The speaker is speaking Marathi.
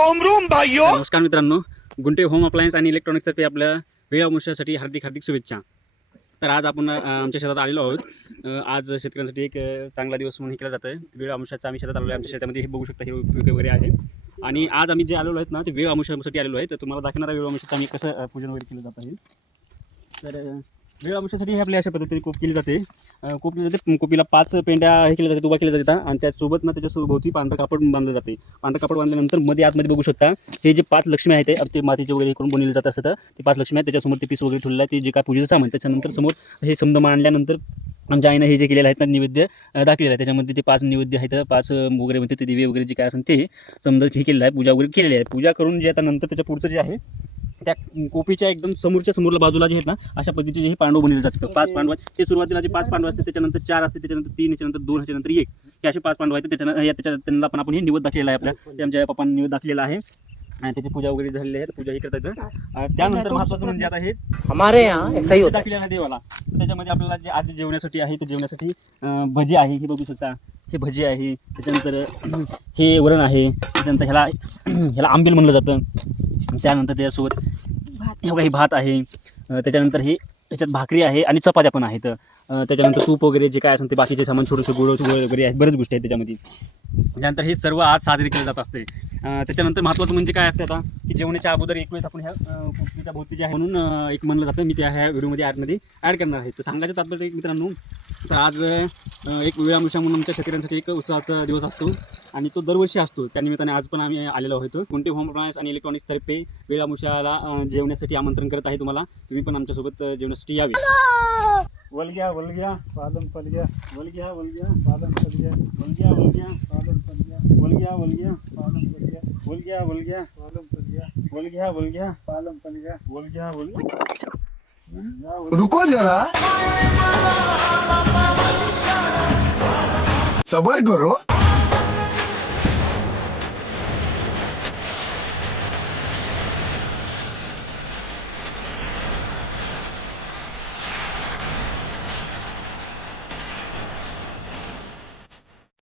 नमस्कार मित्रांनो, गुंटे होम अप्लायन्स आणि इलेक्ट्रॉनिक्सतर्फे आपल्या वेळ अमावस्येसाठी हार्दिक हार्दिक शुभेच्छा. तर आज आपण आमच्या शेतात आलेलो आहोत. आज शेतकऱ्यांसाठी एक चांगला दिवस म्हणून केला जात आहे. वेळ अमावस्याचा आम्ही शेतात आलेलो आहे. आमच्या शेतामध्ये हे बघू शकता, हे उपयोग वगैरे आहे. आणि आज आम्ही जे आलेलो आहेत ना, ते वेळ अमावस्यासाठी आलेलो आहे. तर तुम्हाला दाखवणार आहे वेळ अमावस्याचं आम्ही कसं पूजन वगैरे केलं जात आहे. तर वेळ अमावस्येसाठी हे आपल्या अशा पद्धतीने कोप केली जाते. कोप केली जाते. कोपीला 5 पेंड्या हे केल्या जातात, उभा केल्या जातात. आणि त्यासोबत ना त्याच्यासोबती पांढरं कापड बांधलं जाते. पांढरं कापड बांधल्यानंतर मध्ये आतमध्ये बघू शकता, हे जे 5 लक्ष्मी आहेत ते मातीचे वगैरे करून बनवले जात असतात. ते 5 लक्ष्मी आहेत, त्याच्यासमोर ते पीस वगैरे ठेवलेलं आहे, ते जे काय पूजेचं सामान. त्याच्यानंतर समोर हे समद मांडल्यानंतर आमच्या आईनं हे जे केलेलं आहे ना, नैवेद्य दाखलेलं आहे. त्याच्यामध्ये ते 5 नैवेद्य आहेत, 5 वगैरे म्हणते ते दिवे वगैरे जे काय असेल ते समजा हे केलेलं आहे. पूजा वगैरे केलेली आहे. पूजा करून जे आता नंतर त्याच्या पुढचं जे आहे, त्या कोपीच्या एकदम समोरच्या बाजूला जे आहेत ना, अशा पद्धतीचे हे पांडव बनवले जातात. 5 पांडव आहेत. ते सुरुवातीला जे 5 पांडव असते, त्याच्यानंतर 4 असते, त्याच्यानंतर 3, त्याच्यानंतर 2, त्याच्यानंतर 1, हे असे 5 पांडव आहेत. त्याच्यानंतर त्यांना पण आपण हे निवेद दाखलेला आहे. आपल्या ते आमच्या पप्पांनी निवेद दाखलेला आहे आणि त्याची पूजा वगैरे झालेली आहे. पूजा ही करतात. त्यानंतर महत्त्वाचं म्हणजे आता हे हमारे यहाँ ऐसा ही होता है. दाखलेला देवाला. त्याच्यामध्ये आपल्याला जे आज जेवण्यासाठी आहे, ते जेवण्यासाठी भजी आहे, हे बघू शकता. हे भजी आहे. त्याच्यानंतर हे वरण आहे. त्याच्यानंतर ह्याला आंबील म्हणलं जातं. त्यानंतर त्याच्यासोबत हे बघा, हे भात आहे. त्याच्यानंतर हे त्याच्यात भाकरी आहे आणि चपात्या पण आहेत. त्याच्यानंतर तूप वगैरे जे काय असेल ते बाकीचे सामान, छोटंसं गोळ वगैरे आहेत, बरेच गोष्टी आहेत त्याच्यामध्ये. त्यानंतर हे सर्व आज साजरे केले जात असते. त्याच्यानंतर महत्त्वाचं म्हणजे काय असते आता, की जेवणाच्या अगोदर एक वेळेस आपण ह्या कोपीच्या भोवती जे आहे म्हणून एक म्हणलं जातं. मी त्या ह्या व्हिडिओमध्ये आतमध्ये ॲड करणार आहे. तर सांगायचं तात्पर्य एक मित्रांनो, तर आज एक वेळ अमावस्या म्हणून आमच्या शेतकऱ्यांसाठी एक उत्सवाचा दिवस असतो आणि तो दरवर्षी असतो. त्यानिमित्ताने आज पण आम्ही आलेलो आहोत. गुंटे होम अप्लायन्स आणि इलेक्ट्रॉनिक्सतर्फे वेळ अमावस्याला जेवण्यासाठी आमंत्रण करत आहे तुम्हाला. तुम्ही पण आमच्यासोबत जेवण्यासाठी यावे. वलग्या वलग्या पादम पलग्या, वलग्या वलग्या पादम पलग्या, वलग्या वलग्या पादम पलग्या, वलग्या वलग्या पादम पलग्या, वलग्या वलग्या पादम पलग्या, वलग्या वलग्या पादम पलग्या, वलग्या वलग्या. रुको जरा, सबर करो.